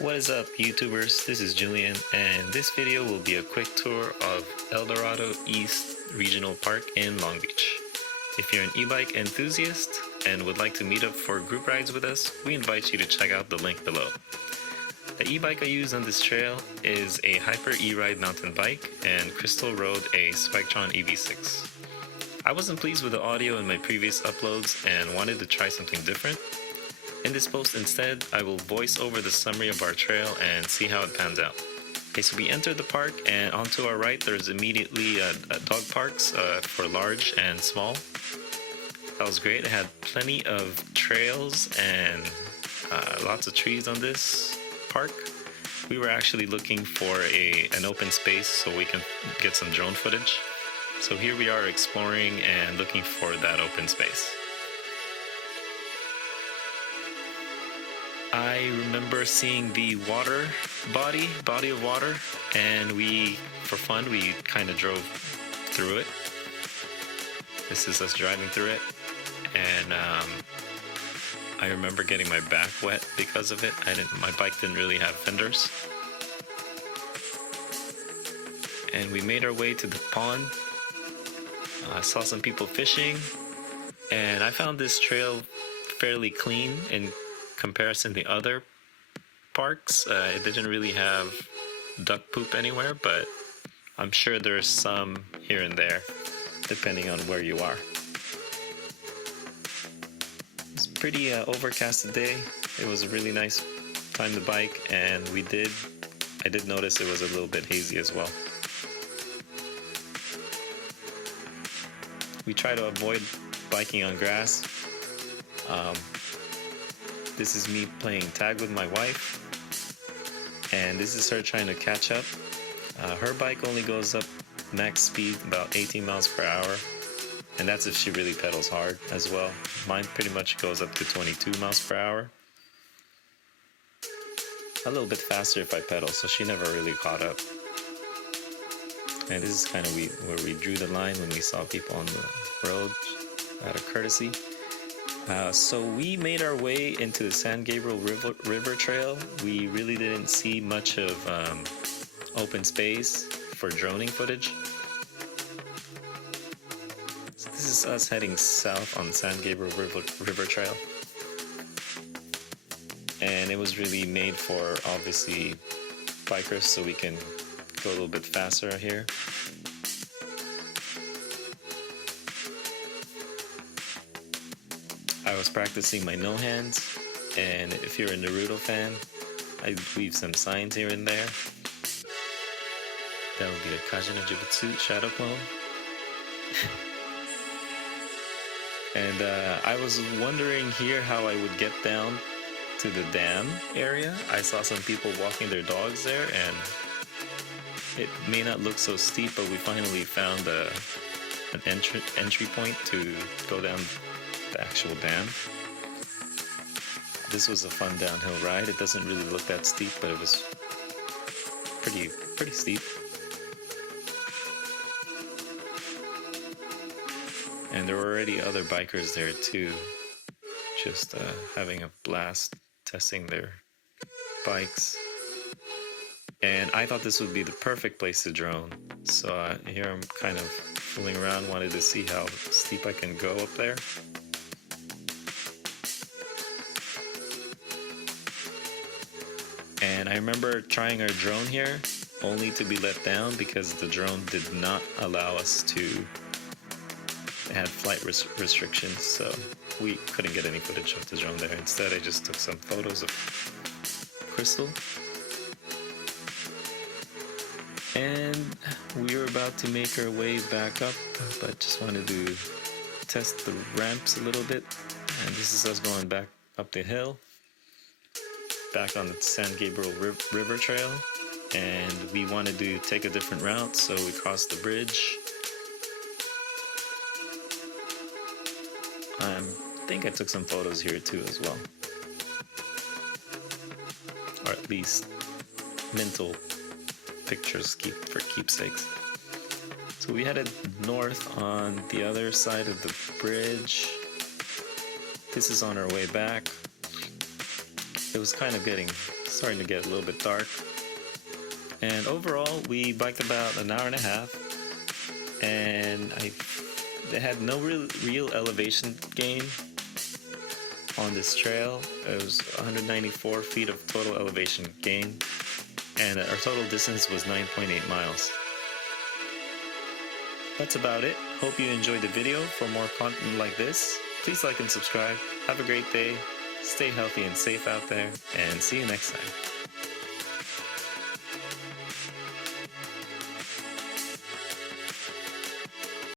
What is up, YouTubers? This is Julian, and this video will be a quick tour of El Dorado East Regional Park in Long Beach. If you're an e-bike enthusiast and would like to meet up for group rides with us, we invite you to check out the link below. The e-bike I use on this trail is a Hyper E-Ride mountain bike, and Crystal rode a Spectron EV6. I wasn't pleased with the audio in my previous uploads and wanted to try something different. In this post instead, I will voice over the summary of our trail and see how it pans out. Okay, so we entered the park, and onto our right there's immediately dog parks for large and small. That was great. It had plenty of trails and lots of trees on this park. We were actually looking for an open space so we can get some drone footage. So here we are exploring and looking for that open space. I remember seeing the body of water, and for fun, we kind of drove through it. This is us driving through it, and I remember getting my back wet because of it. My bike didn't really have fenders. And we made our way to the pond. I saw some people fishing, and I found this trail fairly clean in comparison to other parks. It didn't really have duck poop anywhere, but I'm sure there's some here and there depending on where you are. It's pretty overcast day. It was a really nice time to bike, and I did notice it was a little bit hazy as well. We try to avoid biking on grass. This is me playing tag with my wife, and this is her trying to catch up. Her bike only goes up max speed about 18 miles per hour, and that's if she really pedals hard as well. Mine pretty much goes up to 22 miles per hour. A little bit faster if I pedal, so she never really caught up. And this is kind of where we drew the line when we saw people on the road out of courtesy. So we made our way into the San Gabriel River Trail. We really didn't see much of open space for droning footage. So this is us heading south on San Gabriel River Trail. And it was really made for, obviously, bikers, so we can go a little bit faster here. I was practicing my no hands, and if you're a Dorado fan, I leave some signs here and there. That would be a Kajina Jibutsu Shadow Clone. And I was wondering here how I would get down to the dam area. I saw some people walking their dogs there, and it may not look so steep, but we finally found an entry point to go down the actual dam. This was a fun downhill ride. It doesn't really look that steep, but it was pretty steep. And there were already other bikers there too, just having a blast testing their bikes. And I thought this would be the perfect place to drone. So here I'm kind of fooling around, wanted to see how steep I can go up there. And I remember trying our drone here, only to be let down because the drone did not allow us to. It had flight restrictions, so we couldn't get any footage of the drone there. Instead, I just took some photos of Crystal. And we were about to make our way back up, but just wanted to test the ramps a little bit. And this is us going back up the hill, back on the San Gabriel River Trail. And we wanted to take a different route, so we crossed the bridge. I think I took some photos here too as well. Or at least mental pictures for keepsakes. So we headed north on the other side of the bridge. This is on our way back. It was kind of getting starting to get a little bit dark. And overall, we biked about an hour and a half, and they had no real elevation gain on this trail. It was 194 feet of total elevation gain, and our total distance was 9.8 miles. That's about it. Hope you enjoyed the video. For more content like this, please like and subscribe. Have a great day. Stay healthy and safe out there, and see you next time.